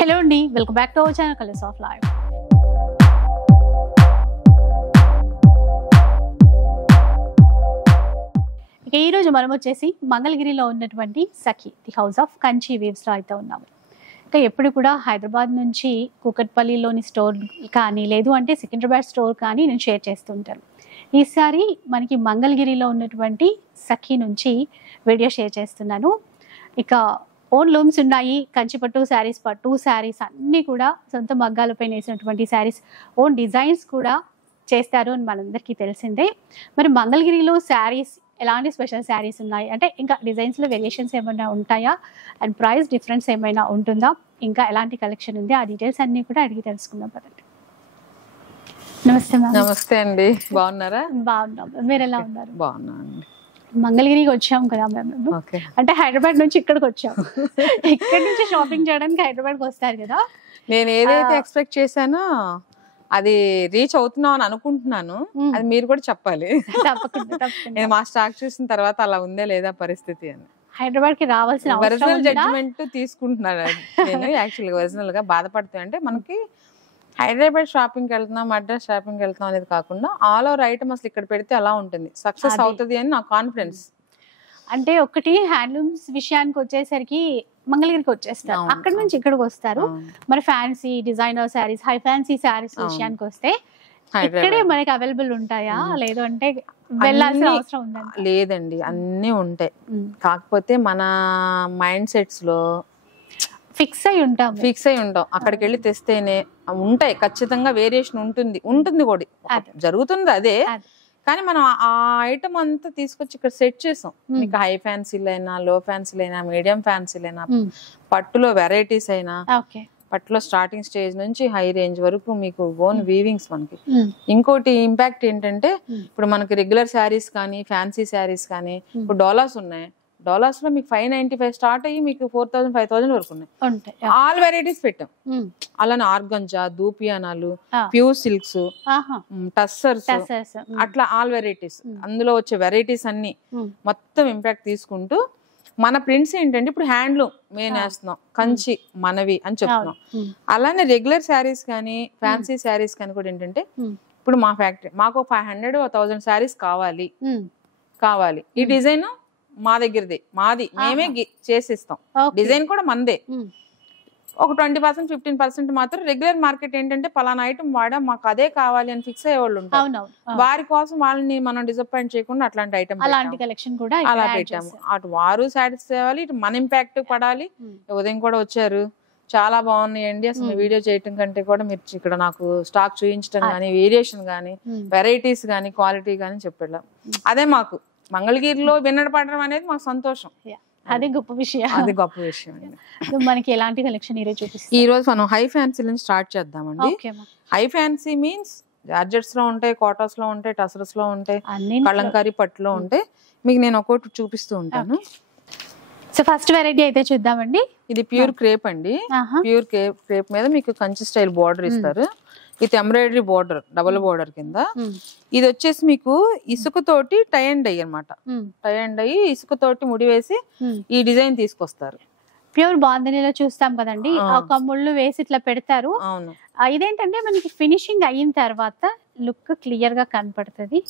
Hello అండి, welcome back to our channel colours of life. ఇక ఈరోజు మనం వచ్చేసి మంగళగిరిలో ఉన్నటువంటి సఖి ది హౌస్ ఆఫ్ కంచి వీవ్స్లో అయితే ఉన్నాము. ఇంకా ఎప్పుడు కూడా హైదరాబాద్ నుంచి కూకట్పల్లిలోని స్టోర్ కానీ లేదు అంటే సికింద్రాబాద్ స్టోర్ కానీ నేను షేర్ చేస్తుంటాను. ఈసారి మనకి మంగళగిరిలో ఉన్నటువంటి సఖి నుంచి వీడియో షేర్ చేస్తున్నాను. ఇక ఓన్ లూమ్స్ ఉన్నాయి, కంచిపట్టు శారీస్, పట్టు శారీస్ అన్నీ కూడా సొంత మగ్గాలపై వేసినటువంటి శారీస్, ఓన్ డిజైన్స్ కూడా చేస్తారు అని మనందరికీ తెలిసిందే. మరి మంగళగిరిలో శారీస్ ఎలాంటి స్పెషల్ శారీస్ ఉన్నాయి అంటే ఇంకా డిజైన్స్లో వేరియేషన్స్ ఏమైనా ఉంటాయా అండ్ ప్రైస్ డిఫరెన్స్ ఏమైనా ఉంటుందా, ఇంకా ఎలాంటి కలెక్షన్ ఉంది, ఆ డీటెయిల్స్ అన్నీ కూడా అడిగి తెలుసుకుందాం పదండి. నమస్తే మ్యామ్. నమస్తే అండి, బాగున్నారా? బాగున్నాం, మీరు ఎలా ఉన్నారు? బాగున్నా అండి. మంగళగిరికి వచ్చాం కదా మేము, అంటే హైదరాబాద్ నుంచి ఇక్కడికి వచ్చాం. ఇక్కడ నుంచి షాపింగ్ చేయడానికి హైదరాబాద్కి వస్తారు కదా. నేను ఏదైతే ఎక్స్పెక్ట్ చేశానో అది రీచ్ అవుతున్నాం అని అనుకుంటున్నాను. అది మీరు కూడా చెప్పాలి. తప్పకుండా. నేను మా స్టాక్ చూసిన తర్వాత అలా ఉందే లేదా పరిస్థితి అని హైదరాబాద్ కి రావాల్సిన ఒరిజినల్ జడ్జిమెంట్ తీసుకుంటున్నాను. నేను యాక్చువల్గా ఒరిజినల్ గా బాధపడుతుంది అంటే మనకి హైదరాబాద్ షాపింగ్కి వెళ్తున్నాం, మద్రాస్ షాపింగ్కి వెళ్తున్నాం అనేది కాకుండా ఆల్ ఓవర్ ఐటమ్ అసలు ఇక్కడ పెడితే అలా ఉంటుంది, సక్సెస్ అవుతుంది అని నా కాన్ఫిడెన్స్. అంటే ఒకటి హ్యాండ్లూమ్స్ విషయానికి వచ్చేసరికి మంగళగిరికి వచ్చేస్తారు, అక్కడ నుంచి ఇక్కడికి వస్తారు. మరి fancy designer saris, high fancy saris విషయానికి వస్తే ఇక్కడే మనకి అవైలబుల్ ఉంటాయా, లేదు అంటే వెళ్ళాల్సిన అవసరం ఉందా? లేదండి, అన్నీ ఉంటాయి. కాకపోతే మన మైండ్ సెట్స్ లో ఫిక్స్ అయి ఉంటాం. అక్కడికి వెళ్ళి తెస్తేనే ఉంటాయి, ఖచ్చితంగా వేరియేషన్ ఉంటుంది కూడా జరుగుతుంది అదే. కానీ మనం ఆ ఐటమ్ అంతా తీసుకొచ్చి ఇక్కడ సెట్ చేసాం. మీకు హై ఫ్యాన్సీలైనా, లో ఫ్యాన్సీలైనా, మీడియం ఫ్యాన్సీలైనా, పట్టులో వెరైటీస్ అయినా, పట్టులో స్టార్టింగ్ స్టేజ్ నుంచి హై రేంజ్ వరకు మీకు ఓన్ వీవింగ్స్ మనకి. ఇంకోటి ఇంపాక్ట్ ఏంటంటే ఇప్పుడు మనకి రెగ్యులర్ శారీస్ కానీ, ఫ్యాన్సీ శారీస్ కానీ, ఇప్పుడు డోలాస్ ఉన్నాయి. డాలర్స్ లో మీకు 595 స్టార్ట్ అయ్యి మీకు 4000 5000 వరకు ఉన్నాయి. ఆల్ వెరైటీస్ పెట్టాం. అలానే ఆర్గంజా, దూపియానాలు, ప్యూర్ సిల్క్స్, టస్సర్స్, అట్లా ఆల్ వెరైటీస్. అందులో వచ్చే వెరైటీస్ అన్ని మొత్తం ఇంపాక్ట్ తీసుకుంటూ మన ప్రింట్స్ ఏంటంటే ఇప్పుడు హ్యాండ్లూమ్ మెయిన్ వేస్తున్నాం, కంచి మనవి అని చెప్తున్నాం. అలానే రెగ్యులర్ శారీస్ కానీ, ఫ్యాన్సీ శారీస్ కానీ కూడా ఏంటంటే ఇప్పుడు మా ఫ్యాక్టరీ మాకు 500 1000 శారీస్ కావాలి. ఈ డిజైన్ మా దగ్గరదే, మాది, మేమే చేసిస్తాం. డిజైన్ కూడా మందే. ఒక 20% 15% మాత్రం రెగ్యులర్ మార్కెట్ ఏంటంటే పలానా ఐటమ్ వాడా మాకు అదే కావాలి అని ఫిక్స్ అయ్యే వాళ్ళు ఉంటారు. వారి కోసం వాళ్ళని మనం డిసప్పాయింట్ చేయకుండా అట్లాంటి ఐటమ్ అలా పెట్టాము. అటు వారు సాటిస్ఫై అవ్వాలి, ఇటు మన ఇంపాక్ట్ పడాలి. ఉదయం కూడా వచ్చారు, చాలా బాగున్నాయండి అసలు. వీడియో చేయటం కంటే కూడా మీరు ఇక్కడ నాకు స్టాక్ చూపించడం కానీ, వేరియేషన్ కానీ, వెరైటీస్ కానీ, క్వాలిటీ కానీ చెప్పడం, అదే మాకు మంగళగిరిలో వినడపడడం అనేది మాకు సంతోషం. అది గొప్ప విషయం. మనకి ఎలాంటి కలెక్షన్ ఈరోజు చూపిస్తాం? ఈ రోజు మనం హై ఫ్యాన్సీ నుంచి స్టార్ట్ చేద్దామండి. హై ఫ్యాన్సీ మీన్స్ జార్జెట్స్ లో ఉంటాయి, కాటన్స్ లో ఉంటాయి, టసర్స్ లో ఉంటాయి, కలంకారీ పట్టులో ఉంటాయి. మీకు నేను ఒక్కొక్కటి చూపిస్తూ ఉంటాను. సో ఫస్ట్ వెరైటీ అయితే చూద్దామండి. ఇది ప్యూర్ క్రేప్ అండి. ప్యూర్ క్రేప్ మీద మీకు కంచి స్టైల్ బోర్డర్ ఇస్తారు with embroidery border, double border కింద. ఇది వచ్చేసి మీకు ఇసుకతోటి టై అండ్ డై అనమాట. టై అండ్ డై ఇసుకతోటి ముడి వేసి ఈ డిజైన్ తీసుకొస్తారు. ప్యూర్ బాందినీలో చూస్తాం కదండి, ఒక ముళ్ళు వేసి ఇట్లా పెడతారు. అవును, ఇదేంటంటే మనకి ఫినిషింగ్ అయిన తర్వాత లుక్ క్లియర్ గా కనపడుతుంది.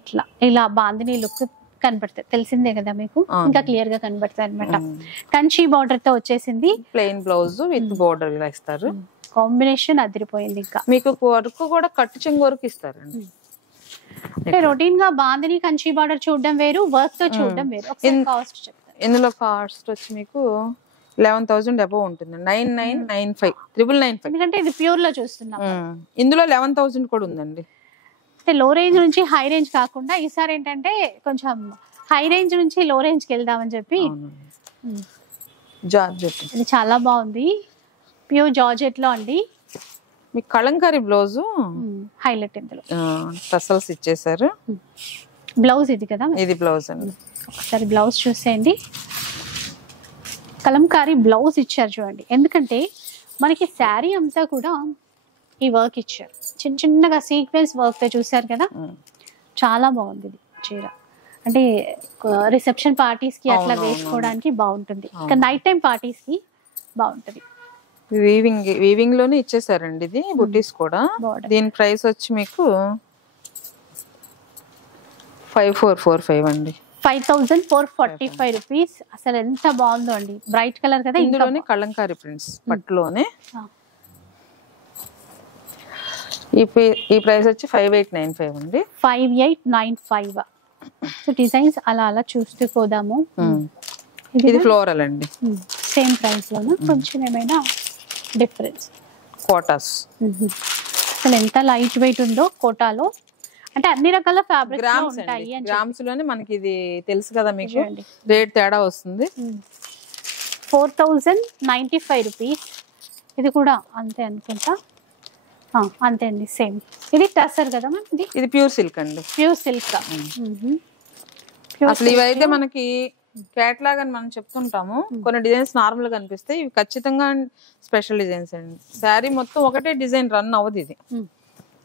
ఇట్లా ఇలా బాందినీ లుక్ కనపడుతుంది, తెలిసిందే కదా మీకు, ఇంకా క్లియర్ గా కనపడుతుంది అనమాట. కంచి బార్డర్ తో వచ్చేసింది. ప్లెయిన్ బ్లౌజ్ విత్ బోర్డర్ ఇస్తారు. కాంబినేషన్ అదిరిపోయింది. ఇంకా మీకు వర్క్ కూడా కట్టు చెంగు వరకు ఇస్తారండి. అంటే రొటీన్ గా బాందిని కంచి బార్డర్ చూడడం వేరు, వర్క్ తో చూడడం వేరు. కాస్ట్ చెప్తారు. ఇందులో కాస్ట్ వచ్చి మీకు 11,000 అబౌవ్ ఉంటుంది. 9995 999. ఎందుకంటే ఇది ప్యూర్ లో చూస్తున్నాం. ఇందులో 11,000 కూడా ఉందండి. అంటే లో రేంజ్ నుంచి హై రేంజ్ కాకుండా ఈసారి ఏంటంటే కొంచెం హై రేంజ్ నుంచి లో రేంజ్ కి వెళ్దామని చెప్పి. జార్జెట్ ఇది చాలా బాగుంది, ప్యూర్ జార్జెట్ లో అండి. మీ కలంకారీ బ్లౌజ్ హైలైట్. ఇందులో టసల్స్ ఇచ్చేసారు. బ్లౌజ్ ఇది కదా, ఇది బ్లౌజ్ అండి. ఒకసారి బ్లౌజ్ చూసేయండి. కలంకారీ బ్లౌజ్ ఇచ్చారు చూడండి. ఎందుకంటే మనకి శారీ అంతా కూడా ఈ వర్క్ ఇచ్చారు, చిన్న చిన్నగా సీక్వెన్స్ వర్క్ తో చూసారు కదా, చాలా బాగుంది ఇది చీర. అంటే రిసెప్షన్ పార్టీస్ కి అట్లా వేసుకోవడానికి బాగుంటుంది, ఇంకా నైట్ టైం పార్టీస్ కి బాగుంటుంది. వీవింగ్ లోనే ఇచ్చేసారండి ఇది బుటీస్ కూడా. దీని ప్రైస్ వచ్చి మీకు 5445 అండి. 5445 రూపీస్. అసలు ఎంత బాగుందో అండి, బ్రైట్ కలర్ కదా. ఇందులోనే కలంకారీ ప్రింట్స్ పట్టులోనే. ఈ ప్రైస్ వచ్చి 5895 అండి. 5895. సో డిజైన్స్ అలా అలా చూస్తూ పోదాము. ఇది ఫ్లోరల్ అండి. సేమ్ ప్రైస్ లోనా కొంచెం ఏమైనా డిఫరెన్స్? కోటాస్. అసలు ఎంత లైట్ వెయిట్ ఉందో కోటాలో. అంటే అన్ని రకాల ఫ్యాబ్రిక్స్ ఉంటాయి. గ్రామ్స్ లోనే మనకి ఇది తెలుసు కదా మీకు, రేట్ తేడా వస్తుంది. 4095 రూపీస్. ఇది కూడా అంతే అనుకుంటా. అంతే అండి, సేమ్. ఇది టసర్ కదా మ్యామ్? ఇది ప్యూర్ సిల్క్ అండి. Pure silk. అసలు ఇవైతే మనకి కేటలాగ్ అని మనం చెప్తుంటాము. కొన్ని డిజైన్స్ నార్మల్ గా అనిపిస్తాయి, ఇవి ఖచ్చితంగా స్పెషల్ డిజైన్స్ అండి. శారీ మొత్తం ఒకటే డిజైన్ రన్ అవ్వదు. ఇది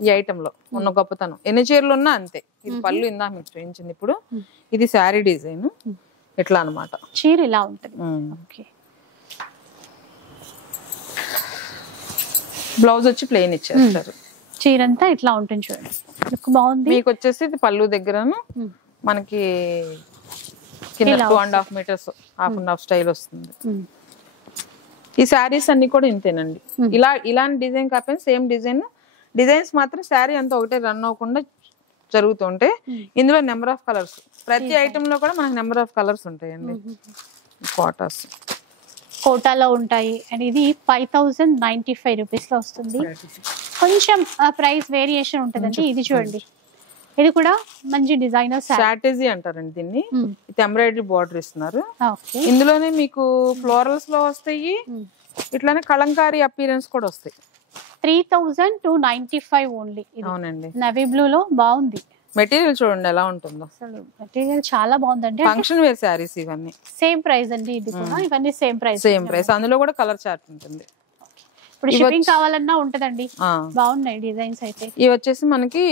ఈ ఐటమ్ లో ఉన్న గొప్పతనం. ఎన్ని చీరలు ఉన్నా అంతే. ఇది పళ్ళు ఇందాక మీకు చూపించింది. ఇప్పుడు ఇది శారీ డిజైన్ ఇట్లా అన్నమాట. చీర ఇలా ఉంటుంది. బ్లౌజ్ వచ్చి ప్లెయిన్ ఇచ్చేస్తారు. చీర అంతా ఇట్లా ఉంటుంది చూడండి, లుక్ బాగుంది. మీకు వచ్చేసి ఇది పళ్ళు దగ్గరను మనకి కింద 2.5 meters half and half style వస్తుంది. ఈ శారీస్ అన్ని కూడా ఇంతేనండి. ఇలాంటి డిజైన్ కాకపోయినా సేమ్ డిజైన్స్ మాత్రం శారీ అంతా ఒకటే రన్ అవ్వకుండా జరుగుతుంటే ఇందులో నెంబర్ ఆఫ్ కలర్స్, ప్రతి ఐటమ్ లో కూడా మనకి నెంబర్ ఆఫ్ కలర్స్ ఉంటాయండి. కోటాలో ఉంటాయి. అండ్ ఇది 5095 రూపీస్ లో వస్తుంది. కొంచెం ప్రైస్ వేరియేషన్ ఉంటుందండి. ఇది చూడండి, ఇది కూడా మంచి డిజైనర్ స్ట్రాటజీ అంటారండి దీన్ని. ఇది ఎంబ్రాయిడరీ బార్డర్ ఇస్తున్నారు. ఇందులోనే మీకు ఫ్లోరల్స్ లో వస్తాయి, ఇట్లానే కలంకారీ అపీరెన్స్ కూడా వస్తాయి. 3295 ఓన్లీ. అవునండి, నవీ బ్లూ లో బాగుంది. మెటీరియల్ చూడండి ఎలా ఉంటుందో. అసలు మెటీరియల్ చాలా బాగుందండి. ఫంక్షన్ వేర్ శారీస్ ఇవన్నీ సేమ్ ప్రైస్ అండి. ఇది కూడా ఇవన్నీ సేమ్ ప్రైస్. అందులో కూడా కలర్ చార్ట్ ఉంటుంది. ఇప్పుడు షిప్పింగ్ కావాలన్నా ఉంటదండి. బాగున్నాయి డిజైన్స్ అయితే. ఇవి వచ్చేసి మనకి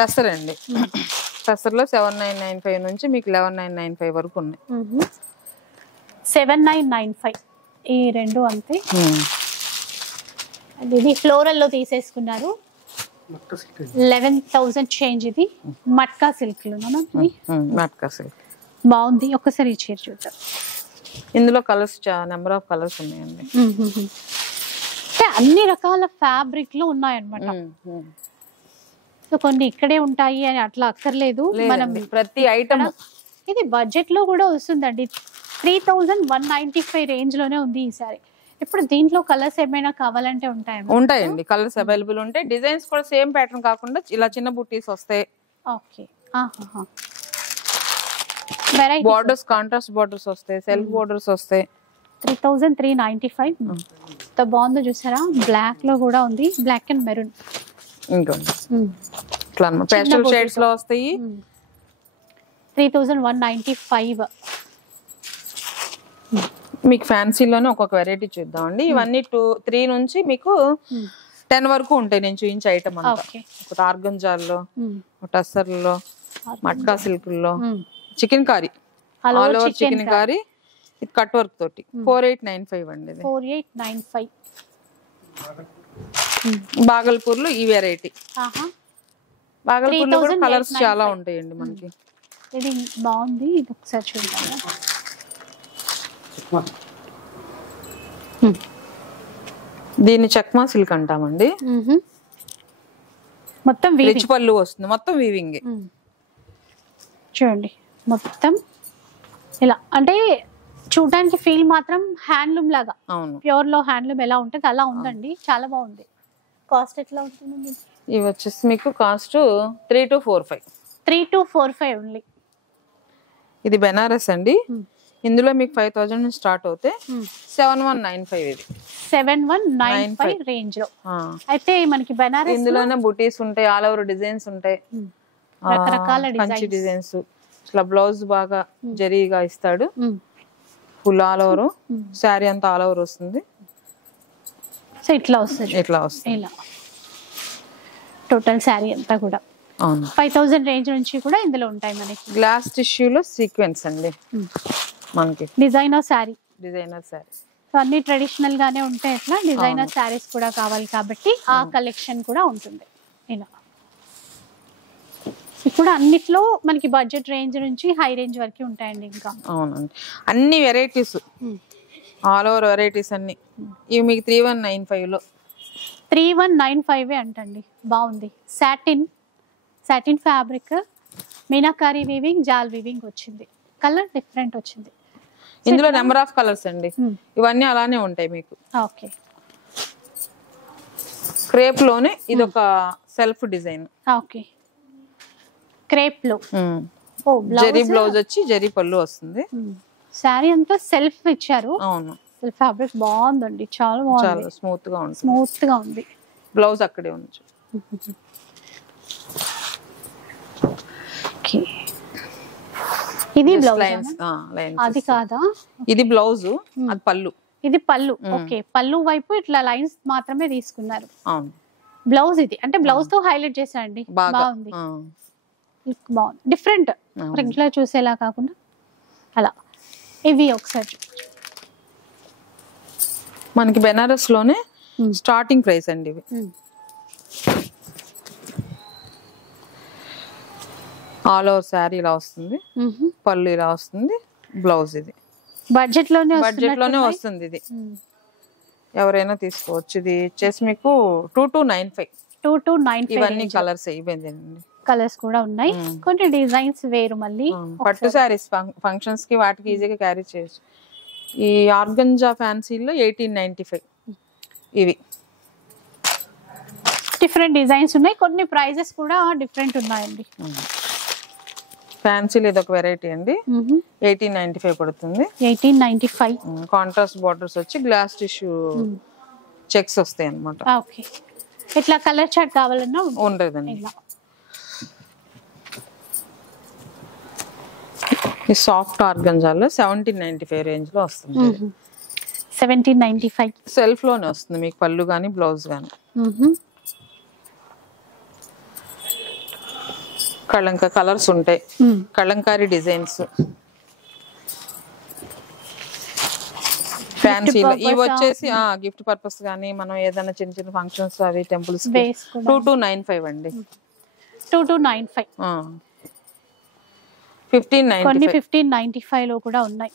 టసర్ అండి. టసర్ లో 7995 నుంచి మీకు 11995 వరకు ఉన్నాయి. 7995 ఈ రెండు అంతే. ఇది ఫ్లోరల్ లో తీసేసుకున్నారు. 11,000 చేంజ్. ఇది మట్కా సిల్క్ లో. మట్కా సిల్క్ బాగుంది. ఒక్కసారి ఈ చీర చూద్దాం. ఇందులో కలర్స్ నెంబర్ ఆఫ్ కలర్స్ ఉన్నాయండి. అంటే అన్ని రకాల ఫ్యాబ్రిక్ లో ఉన్నాయన్నమాట. సో కొన్ని ఇక్కడే ఉంటాయి అని అట్లా అక్కర్లేదు. మనం ప్రతి ఐటమ్ ఇది బడ్జెట్ లో కూడా వస్తుందండి. 3195 రేంజ్ లోనే ఉంది ఈ సారీ. ఇప్పుడు దీంట్లో కలర్స్ ఏమైనా కావాలంటే ఉంటాయండి. కలర్స్ అవైలబుల్ ఉంటాయి. డిజైన్స్ కూడా సేమ్ ప్యాటర్న్ కాకుండా ఇలా చిన్న బుట్టీస్ వస్తాయి. ఓకే. బోర్డర్స్ కాంట్రాస్ట్ బోర్డర్స్ వస్తాయి, సెల్ఫ్ బోర్డర్స్ వస్తాయి. 3395. ఎంత బాగుందో చూసారా. బ్లాక్ లో కూడా ఉంది, బ్లాక్ అండ్ మెరూన్. ఇట్లా పేస్టల్ షేడ్స్ లో వస్తాయి. 3195. మీకు ఫ్యాన్సీలోనే ఒక్కొక్క వెరైటీ చూద్దామండి. ఇవన్నీ 3 నుంచి మీకు 10 వరకు ఉంటాయి. నేను చూపించే ఐటమ్ అంతా. ఒకటి ఆర్గంజాల్లో, టస్సర్లో, మట్కా సిల్క్ లో, chikankari, all over chikankari, ఇది కట్ వర్క్ తోటి 4895 అండి. 4895. బాగల్పూర్ లో ఈ వెరైటీ. బాగల్పూర్ లో కూడా కలర్స్ చాలా ఉంటాయండి మనకి. ఇది బాగుంది. ఇది ఒకసారి చూద్దాం. దీన్ని చక్మా సిల్క్ అంటామండి. మొత్తం రిచ్ పళ్ళు వస్తుంది, మొత్తం వీవింగ్. చూడండి మొత్తం ఇలా. అంటే చూడడానికి ఫీల్ మాత్రం హ్యాండ్లూమ్ లాగా. ప్యూర్ లో హ్యాండ్లూమ్ ఎలా ఉంటుంది అలా ఉందండి. చాలా బాగుంది. కాస్ట్ ఎట్లా ఉంటుంది? ఇవి వచ్చేసి మీకు కాస్ట్ 3245. 3245 ఓన్లీ. ఇది బెనారస్ అండి. ఇందులో మీకు 5000 నుంచి స్టార్ట్ అవుతే 7195. ఇది 7195 రేంజ్ లో. అయితే మనకి బెనారస్ ఇందులోనే బుటీస్ ఉంటాయి, ఆల్ ఓవర్ డిజైన్స్ ఉంటాయి, రకరకాల డిజైన్స్. ఇట్లా బ్లౌజ్ బాగా జరీగా ఇస్తాడు. ఫుల్ ఆల్ ఓవర్ శారీ అంతా ఆల్ ఓవర్ వస్తుంది. సో ఇట్లా వస్తుంది. ఇలా టోటల్ శారీ అంతా కూడా 5000 రేంజ్ నుంచి కూడా ఇందులో ఉంటాయి మనకి. గ్లాస్ టిష్యూలో సీక్వెన్స్ అండి మనకి. డిజైనర్ శారీ. అన్ని ట్రెడిషనల్ గానే ఉంటాయి. అట్లా డిజైనర్ శారీస్ కూడా కావాలి కాబట్టి ఆ కలెక్షన్ కూడా ఉంటుంది ఇలా. ఇప్పుడు అన్నిట్లో మనకి బడ్జెట్ రేంజ్ నుంచి హై రేంజ్ వరకు ఉంటాయండి. ఇంకా అవునండి, అన్ని వెరైటీస్, ఆల్ ఓవర్ వెరైటీస్ అన్ని. ఇవి మీకు 3195 లో 3195 అంటండి. బాగుంది. సాటిన్ ఫ్యాబ్రిక్, మీనాకారి వీవింగ్, జాల్ వీవింగ్ వచ్చింది. కలర్ డిఫరెంట్ వచ్చింది. ఇందులో నెంబర్ ఆఫ్ కలర్స్ అండి. ఇవన్నీ అలానే ఉంటాయి మీకు. ఓకే. క్రేప్ లోనే ఇది ఒక సెల్ఫ్ డిజైన్. ఓకే, క్రేప్ లో జరీ బ్లౌజ్ వచ్చి జరీ పళ్ళు వస్తుంది. శారీ అంతా సెల్ఫ్ ఇచ్చారు. అవును, సెల్ఫ్ ఫ్యాబ్రిక్ బాగుందండి, చాలా బాగుంది, చాలా స్మూత్ గా ఉంది. స్మూత్ గా ఉంది. బ్లౌజ్ అక్కడే ఉంది. ఇది బ్లౌజ్, అది కాదా? ఇది బ్లౌజ్, అది పళ్ళు. ఇది పళ్ళు. ఓకే, పళ్ళు వైపు ఇట్లా లైన్స్ మాత్రమే తీసుకున్నారు. అవును, బ్లౌజ్ ఇది అంటే బ్లౌజ్ తో హైలైట్ చేశారండి. బాగుంది, బాగుంది, డిఫరెంట్, రెగ్యులర్ చూసేలా కాకుండా అలా. ఇవి ఒకసారి మనకి బెనారస్ లోనే స్టార్టింగ్ ప్రైస్ అండి ఇవి. ఆల్ ఓవర్ శారీ ఇలా వస్తుంది, పళ్ళు ఇలా వస్తుంది, బ్లౌజ్ ఇది బడ్జెట్ లోనే వస్తుంది. ఇది ఎవరైనా తీసుకోవచ్చు. ఇది వచ్చేసి మీకు 2295. ఇవన్నీ కలర్స్ అయిపోయిందండి. కలర్స్ కూడా ఉన్నాయి, కొన్ని డిజైన్స్ వేరు. మళ్ళీ పట్టు శారీస్ ఫంక్షన్స్ కి వాటికి ఈజీగా క్యారీ చేయొచ్చు. ఈ ఆర్గంజా ఫ్యాన్సీలో 1895. ఇవి డిఫరెంట్ డిజైన్స్ ఉన్నాయి, కొన్ని ప్రైజెస్ కూడా డిఫరెంట్ ఉన్నాయండి. ఫ్యాన్సీలో ఇది ఒక వెరైటీ అండి. 1895 పడుతుంది. 1895. కాంట్రాస్ట్ బార్డర్స్ వచ్చి గ్లాస్ టిష్యూ చెక్స్ వస్తాయి అన్నమాట. ఓకే, ఇట్లా కలర్ చార్ట్ కావాలన్నా ఉండదండి. ఈ సాఫ్ట్ ఆర్గంజాలో 1795 రేంజ్ లో వస్తుంది. 1795 సెల్ఫ్ లోనే వస్తుంది మీకు పళ్ళు గానీ బ్లౌజ్ గానీ. కలర్స్ ఉంటాయి, కలంకారీ డిజైన్స్. ఫ్యాన్సీలో ఇవి వచ్చేసి గిఫ్ట్ పర్పస్ గానీ మనం ఏదైనా చిన్న చిన్న ఫంక్షన్స్ అవి టెంపుల్స్ 2295 అండి. 2295. 1595 లో కూడా ఉన్నాయి.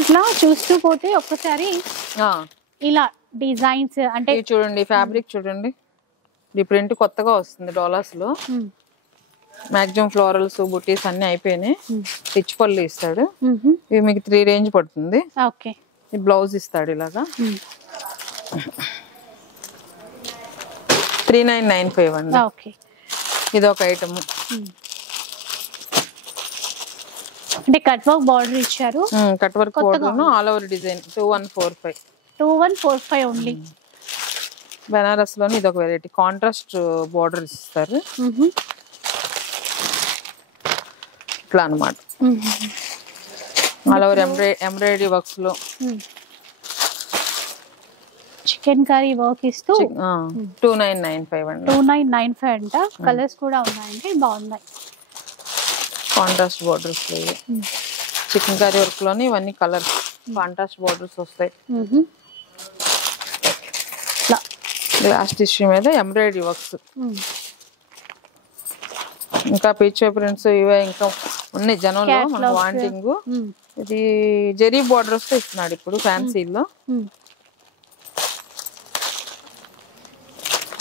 ఇట్లా చూస్తూ పోతే ఒక్కసారి ఇలా డిజైన్స్ అంటే చూడండి, ఫ్యాబ్రిక్ చూడండి, డిఫరెంట్ కొత్తగా వస్తుంది. డాలర్స్ లో మాక్సిమం ఫ్లోరల్స్ బుటీస్ అన్ని అయిపోయినాయి. రిచ్ పళ్ళు ఇస్తాడు. ఇవి మీకు 3 రేంజ్ పడుతుంది. ఓకే, ఈ బ్లౌజ్ ఇస్తాడు ఇలాగా. 3995 అండి. ఓకే, ఇది ఒక ఐటమ్. అంటే కట్ వర్క్ బార్డర్ ఇచ్చారు. Cut work border all over design 2145 only. Banaras లోని ఇది ఒక వెరైటీ, కాంట్రాస్ట్ బార్డర్ ఇస్తారు ఇట్లా అన్నమాట. ఆల్ ఓవర్ ఎంబ్రాయిడరీ వర్క్స్ లో చికెన్ కర్రీ వర్క్ ఇస్తూ 2995 అండి. 2995 అంట. కలర్స్ కూడా ఉన్నాయండి, బాగున్నాయి. కాంట్రాస్ట్ బార్డర్స్ లో చికెన్ కర్రీ వర్క్ లోని ఇవన్నీ కలర్స్ కాంట్రాస్ట్ బార్డర్స్ వస్తాయి. గ్లాస్ టిష్యూ మీద ఎంబ్రాయిడరీ వర్క్స్, ఇంకా పిక్చర్ ప్రింట్స్ ఇవే ఇంకా ఉన్నాయి జనంలో మన వాంటింగ్. ఇది జెరీ బార్డర్స్ తో ఇస్తున్నాడు ఇప్పుడు ఫ్యాన్సీలో.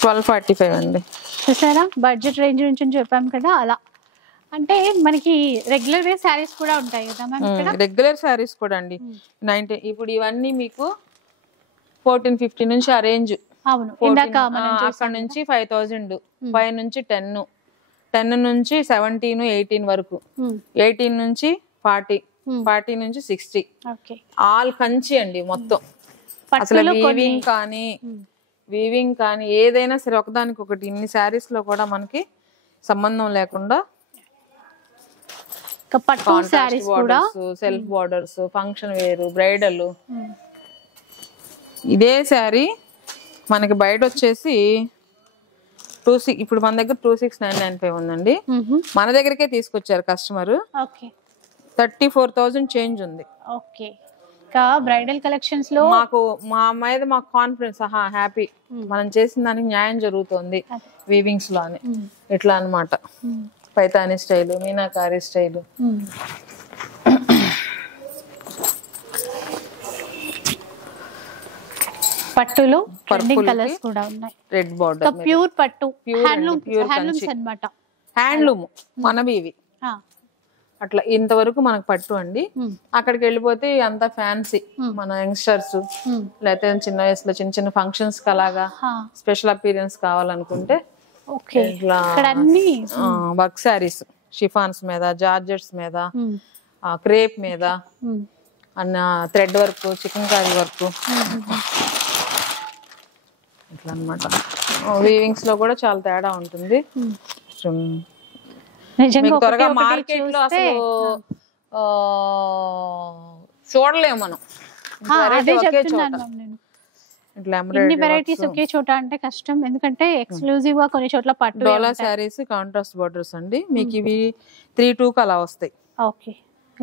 1245 అండి. చూసారా, బడ్జెట్ రేంజ్ నుంచి చెప్పాం కదా. అలా అంటే మనకి రెగ్యులర్ వేర్ శారీస్ కూడా ఉంటాయి కదా మ్యామ్ ఇక్కడ. రెగ్యులర్ శారీస్ కూడా అండి 90. ఇప్పుడు ఇవన్నీ మీకు 1450 నుంచి ఆ రేంజ్. అవును, ఇందాక మనం అక్కడ నుంచి 5000, 5 నుంచి 10 నుంచి 17, 18 వరకు, 18 నుంచి 40, 40 నుంచి 60. ఆల్ కంచి అండి మొత్తం. అసలు వీవింగ్ కానీ ఏదైనా సరే ఒకదానికి ఒకటి. ఇన్ని శారీస్ లో కూడా మనకి సంబంధం లేకుండా సెల్ఫ్ బార్డర్స్, ఫంక్షన్ వేరు, బ్రైడల్. ఇదే శారీ మనకి బయట వచ్చేసి 26, ఇప్పుడు మన దగ్గర 26995 ఉందండి. మన దగ్గరకే తీసుకొచ్చారు కస్టమర్. 34,000 చేంజ్ ఉంది. ఓకే. ఇంకా బ్రైడల్ కలెక్షన్స్ లో మా మీద మాకు కాన్ఫిడెన్స్, హ్యాపీ, మనం చేసిన దానికి న్యాయం జరుగుతుంది వీవింగ్స్ లో అని, ఇట్లా అన్నమాట. Paithani style, meenakari style. పట్టులో ట్రెండింగ్ కలర్స్ కూడా ఉన్నాయి. రెడ్ బార్డర్, ప్యూర్ పట్టు, హ్యాండ్లూమ్స్ అన్నమాట. హ్యాండ్లూమ్ మనవి ఇవి. అట్లా ఇంతవరకు మనకు పట్టు అండి. అక్కడికి వెళ్ళిపోతే అంతా ఫ్యాన్సీ, మన యంగ్స్టర్స్ లేకపోతే చిన్న వయసులో చిన్న చిన్న ఫంక్షన్స్ కి అలాగా స్పెషల్ అపీరియన్స్ కావాలనుకుంటే ఇట్లా వర్క్ శారీస్, షిఫాన్స్ మీద, జార్జెట్స్ మీద, క్రేప్ మీద, అన్న thread work, chikankari work, ఇట్లా అన్నమాట. వీవింగ్స్ లో కూడా చాలా తేడా ఉంటుంది. త్వరగా మార్కెట్ లో అసలు చూడలేము మనం. ఇన్ని వెరైటీస్ ఒకే చోట అంటే కష్టం, ఎందుకంటే ఎక్స్క్లూజివ్ గా కొన్ని చోట్ల పట్టు. డోలా శారీస్ కాంట్రాస్ట్ బోర్డర్స్ అండి, మీకు ఇవి 3-2 అలా వస్తాయి. ఓకే.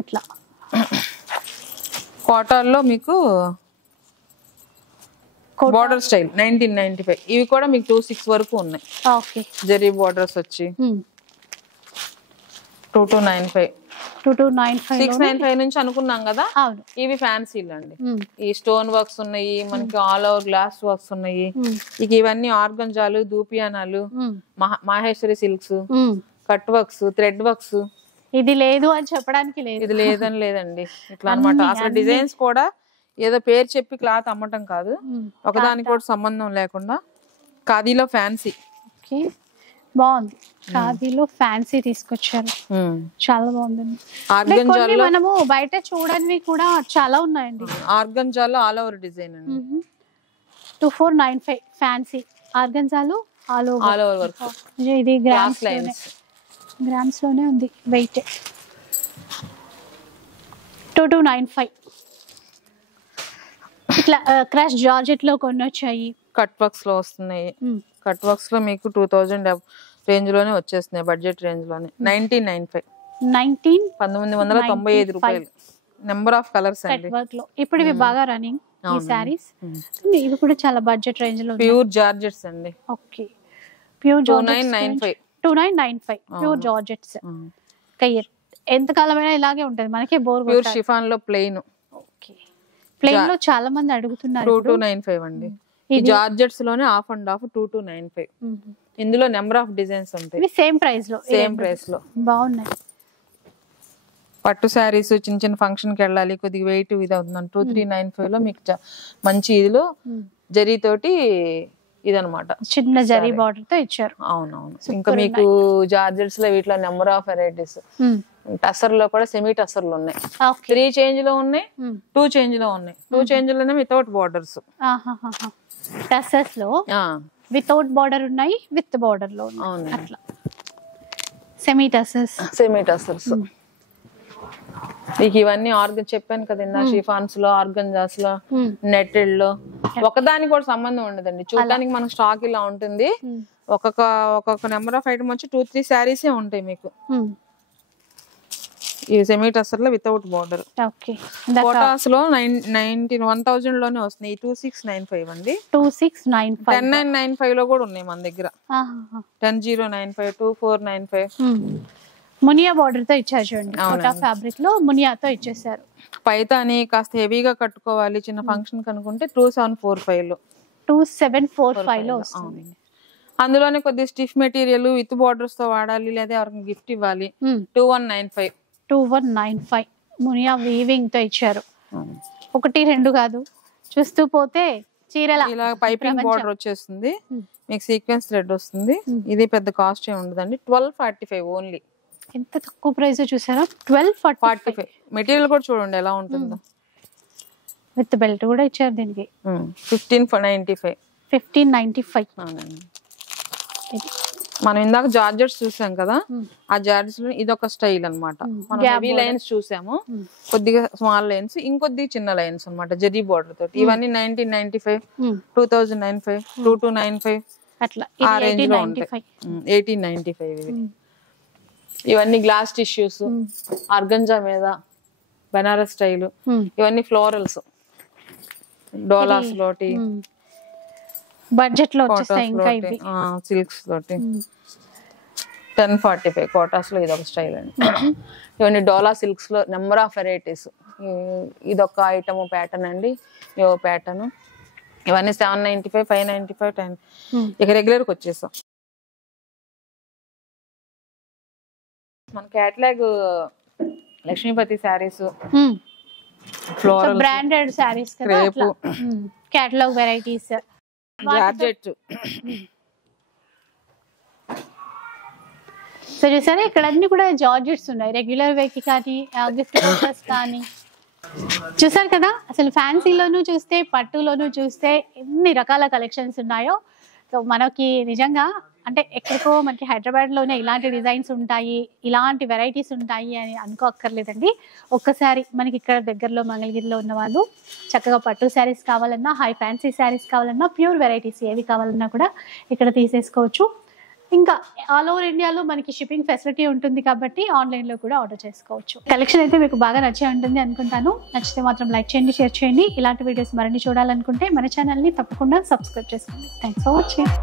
ఇట్లా కోటాల్లో మీకు బోర్డర్ స్టైల్ 1995, ఇవి కూడా మీకు 26 వరకు ఉన్నాయి. ఓకే. జరీ బోర్డర్స్ వచ్చి 2295, 695 నుంచి అనుకున్నాం కదా. ఇవి ఫ్యాన్సీలు అండి. ఈ స్టోన్ వర్క్స్ ఉన్నాయి, మనకి ఆల్ ఓవర్ గ్లాస్ వర్క్స్ ఉన్నాయి. ఇక ఇవన్నీ ఆర్గంజాలు, దూపియానాలు, Maheshwari silks, cut works, thread works. ఇది లేదు అని చెప్పడానికి లేదు, ఇది లేదని లేదండి. ఇట్లా అన్నమాట. అసలు డిజైన్స్ కూడా ఏదో పేరు చెప్పి క్లాత్ అమ్మటం కాదు, ఒకదానికి కూడా సంబంధం లేకుండా ఖాదీలో ఫ్యాన్సీ. బాగుంది. ఖాదీలో ఫ్యాన్సీ తీసుకొచ్చారు, చాలా బాగుంది. మనము బయట చూడనివి కూడా చాలా ఉన్నాయండి. ఆర్గంజాలో ఆల్ ఓవర్ డిజైన్ అండి. 2495 ఫ్యాన్సీ ఆర్గంజాలో ఆల్ ఓవర్ వర్క్. ఇది గ్రామ్స్ లోనే ఉంది వెయిట్. 2295 ఇట్లా క్రష్ జార్జెట్ లో కొన్ని వచ్చాయి. కట్ వర్క్స్ లో వస్తున్నాయి. కట్ వర్క్స్ లో మీకు 2000 రేంజ్ లోనే వచ్చేస్తున్నాయి, బడ్జెట్ రేంజ్ లోనే. 1995 రూపాయలు. నెంబర్ ఆఫ్ కలర్స్ అండి. ఇప్పుడు ఇవి బాగా రన్నింగ్ ఈ సారీస్. ఇవి కూడా చాలా బడ్జెట్ రేంజ్ లో. ప్యూర్ జార్జెట్స్ అండి. ఓకే. Pure 2995 pure georgettes. ఎంత కాలమైనా ఇలాగే ఉంటది, మనకే బోర్. ప్యూర్ షిఫాన్ లో ప్లెయిన్. ఓకే. ప్లెయిన్ లో చాలా మంది అడుగుతున్నారు. 2295 అండి. ఈ జార్జెట్స్ లోనే ఆఫ్ అండ్ ఆఫ్ 2295. ఇందులో నెంబర్ ఆఫ్ డిజైన్స్ ఉంటాయి. సేమ్ ప్రైస్ లో బాగున్నాయి. పట్టు శారీస్ చిన్న చిన్న ఫంక్షన్ కి వెళ్ళాలి, కొద్దిగా వెయిట్ ఇది అవుతుంది. 2395 లో మీకు మంచి ఇదిలో జరీ తోటి ఇదనమాట, చిన్న జరీ బార్డర్ తో ఇచ్చారు. అవునవును. ఇంకా మీకు జార్జెట్స్ లో వీటిలో నెంబర్ ఆఫ్ వెరైటీస్. టసర్ లో కూడా సెమీ టసర్లు ఉన్నాయి. 3 చేంజ్ లో ఉన్నాయి, 2 చేంజ్ లో ఉన్నాయి. 2 చేంజ్ లోనే వితౌట్ బార్డర్స్. టసర్స్ లో వితౌట్ బార్డర్ ఉన్నాయి, విత్ బార్డర్ లో ఉన్నాయి. అట్లా సెమీ టసర్స్. మీకు ఇవన్నీ చెప్పాను కదా ఇందా, షిఫాన్స్ లో, ఆర్గంజాస్ లో, నెట్టెడ్ లో ఒకదానికి కూడా సంబంధం ఉండదండి. చూడడానికి మనకు స్టాక్ ఇలా ఉంటుంది. ఒక్కొక్క నెంబర్ ఆఫ్ ఐటమ్ వచ్చి 2-3 శారీస్ ఉంటాయి మీకు. ఈ సెమీ టసర్ లో వితౌట్ బార్డర్. కోటాస్ లో 1000 లోనే వస్తున్నాయి. 2695 అండి. 2695 లో కూడా ఉన్నాయి మన దగ్గర. 10095, 2495. మునియా బార్డర్ తో ఇచ్చారు చూడండి. కోటా ఫ్యాబ్రిక్ లో మునియాతో ఇచ్చేసారు. పైతాని కాస్త హెవీగా కట్టుకోవాలి చిన్న ఫంక్షన్ కనుకుంటే 2745 లో. 2745 లో వస్తుంది. అందులోనే కొద్ది స్టిఫ్ మెటీరియల్ విత్ బార్డర్స్ తో వాడాలి, లేదా ఎవరికి గిఫ్ట్ ఇవ్వాలి. 2195 మునియా వీవింగ్ తో ఇచ్చారు. 1-2 కాదు, చూస్తూ పోతే చీరల ఇలా పైపింగ్ బార్డర్ వచ్చేస్తుంది. మీకు సీక్వెన్స్ థ్రెడ్ వస్తుంది. ఇది పెద్ద కాస్ట్ ఏమి ఉండదండి. 1245 ఓన్లీ. ఎంత తక్కువ ప్రైస్ చూసారా, 1245. మెటీరియల్ కూడా చూడండి ఎలా ఉంటుందో. విత్ బెల్ట్ కూడా ఇచ్చారు దీనికి. 1595. మనం ఇందాక జార్జెట్స్ చూసాం కదా, ఆ జార్జెట్స్ లో ఇదొక స్టైల్ అన్నమాట. మనం హెవీ లైన్స్ చూసాము, కొద్దిగా స్మాల్ లైన్స్, ఇంకొద్ది చిన్న లైన్స్ అన్నమాట జరీ బార్డర్ తోటి. ఇవన్నీ 1995, 2095, 2295 అట్లా ఆ రేంజ్ లో ఉంటాయి. 1895 ఇది. ఇవన్నీ గ్లాస్ టిష్యూస్, ఆర్గంజా మీద బనారస్ స్టైల్, ఇవన్నీ ఫ్లోరల్స్, డోలాస్ లోటి, బడ్జెట్ లో వచ్చేస్తాయి ఇంకా ఇవి. సిల్క్స్ తోటి 1045 కోటాస్ లో ఇదొక స్టైల్ అండి. ఇవన్నీ డోలా సిల్క్స్ లో నెంబర్ ఆఫ్ వెరైటీస్. ఇదొక ఐటమ్ ప్యాటర్న్ అండి, ఇవో ప్యాటర్న్. ఇవన్నీ 795, 595, 10. ఇక రెగ్యులర్ కి వచ్చేసాం. మన catalogue Laxmipati saris, floral branded saris కదా, crepe, catalogue varieties, georgette. So చూసారా ఇక్కడ అన్ని కూడా జార్జెట్స్ ఉన్నాయి, రెగ్యులర్ వేకి కానీ గిఫ్ట్ పర్పస్ కానీ. చూసారు కదా అసలు ఫ్యాన్సీలోనూ చూస్తే పట్టులోనూ చూస్తే ఎన్ని రకాల కలెక్షన్స్ ఉన్నాయో. సో మనకి నిజంగా అంటే ఎక్కడికో మనకి హైదరాబాద్లోనే ఇలాంటి డిజైన్స్ ఉంటాయి, ఇలాంటి వెరైటీస్ ఉంటాయి అని అనుకోక్కర్లేదండి. ఒక్కసారి మనకి ఇక్కడ దగ్గరలో మంగళగిరిలో ఉన్న వాళ్ళు చక్కగా పట్టు శారీస్ కావాలన్నా, హై ఫ్యాన్సీ శారీస్ కావాలన్నా, ప్యూర్ వెరైటీస్ ఏవి కావాలన్నా కూడా ఇక్కడ తీసేసుకోవచ్చు. ఇంకా ఆల్ ఓవర్ ఇండియాలో మనకి షిప్పింగ్ ఫెసిలిటీ ఉంటుంది కాబట్టి ఆన్లైన్లో కూడా ఆర్డర్ చేసుకోవచ్చు. కలెక్షన్ అయితే మీకు బాగా నచ్చే ఉంటుంది అనుకుంటాను. నచ్చితే మాత్రం లైక్ చేయండి, షేర్ చేయండి. ఇలాంటి వీడియోస్ మరిన్ని చూడాలనుకుంటే మన ఛానల్ని తప్పకుండా సబ్స్క్రైబ్ చేసుకోండి. Thanks for watching.